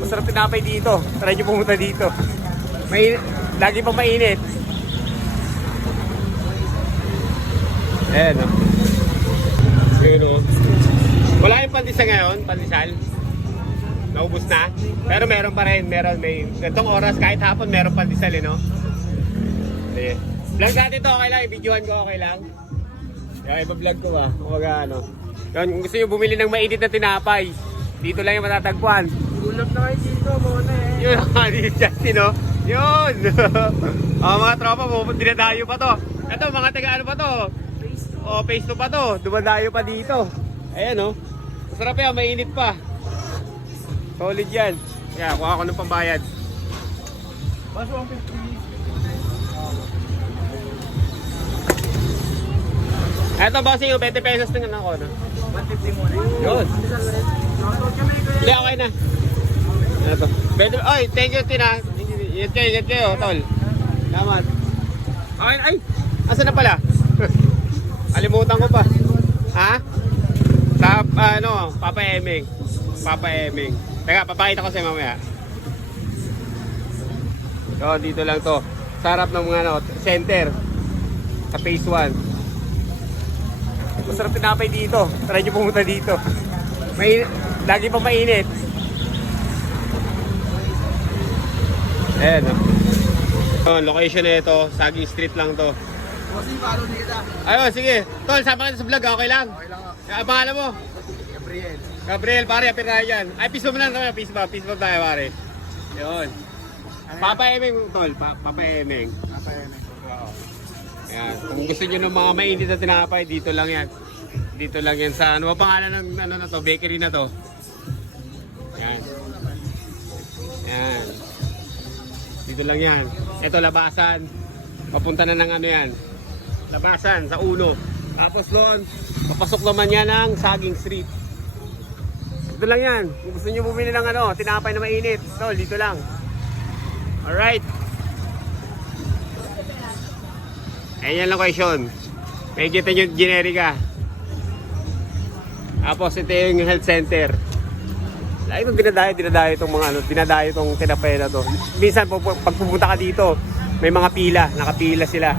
Masarap tinapay dito. Try nyo pumunta dito. Lagi pa mainit. Ayan o. Ayan o. Wala yung pandesal ngayon, pandesal. Naubos na. Pero meron pa rin. May gantong oras kahit hapon meron pandesal no. Sige. Vlog natin to, okay lang. I-videohan ko, okay lang. Kaya iba-vlog ko ba? Kumbaga ano. Yun, kung gusto nyo bumili ng mainit na tinapay, dito lang yung matatagpuan. Ulap na kayo dito, muna eh. Yun, dito Justin, no? Yun! Mga tropa mo, dinadayo pa to. Ito, mga taga ano pa to? Phase 2 pa to. Dumadayo pa dito. Ayan, no? Masarap yan, mainit pa. Solid yan. Kaya, kuha ko ng pambayad. Baso ang 50. Ito, bossing, yung 20 pesos ng ano ko, no? 150 muna. Yun. Hindi, okay na. Ito. Oy, thank you, Tina. Yan kayo, tol. Salamat. Okay, ay! Asa na pala? Alimutan ko pa. Ha? Sa, ano, Papa Eming. Papa Eming. Teka, papakita ko sa'yo mamaya. So, dito lang to. Sarap ng mga, ano, center. Sa phase 1. Masarap tinapay dito. Try nyo pumunta dito. Lagi pa mainit. Ayan o. Location na ito. Saging Street lang to. Kasi follow nila. Ayun, sige. Tol, sama ka sa vlog. Okay lang? Okay lang ako. Ang pangalan mo? Gabriel. Gabriel, pare. Apir tayo dyan. Ay, peace bomb lang naman. Peace bomb tayo, pare. Yun. Papa Emeng, tol. Papa Emeng. Ayan. Kung gusto nyo ng mga mainit na tinapay, dito lang yan. Dito lang yan sa, ano ba pangalan ng ano na to, bakery na to. Ayan. Ayan. Dito lang yan. Ito, labasan. Papunta na ng ano yan. Labasan, sa ulo. Tapos doon, papasok naman yan ng Saging Street. Dito lang yan. Kung gusto nyo bumili ng ano, tinapay na mainit, tol, dito lang. Alright. Ayan yung location. May kita nyo generica. Tapos ito yung health center. Lagi itong dinadayo itong mga ano, dinadayo itong tinapay na to. Minsan pag pupunta ka dito, may mga pila, nakapila sila.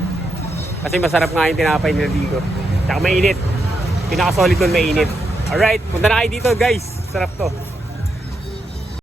Kasi masarap nga yung tinapay nila dito. Tsaka mainit. Pinaka-solid doon, mainit. Alright, punta na kayo dito guys. Sarap to.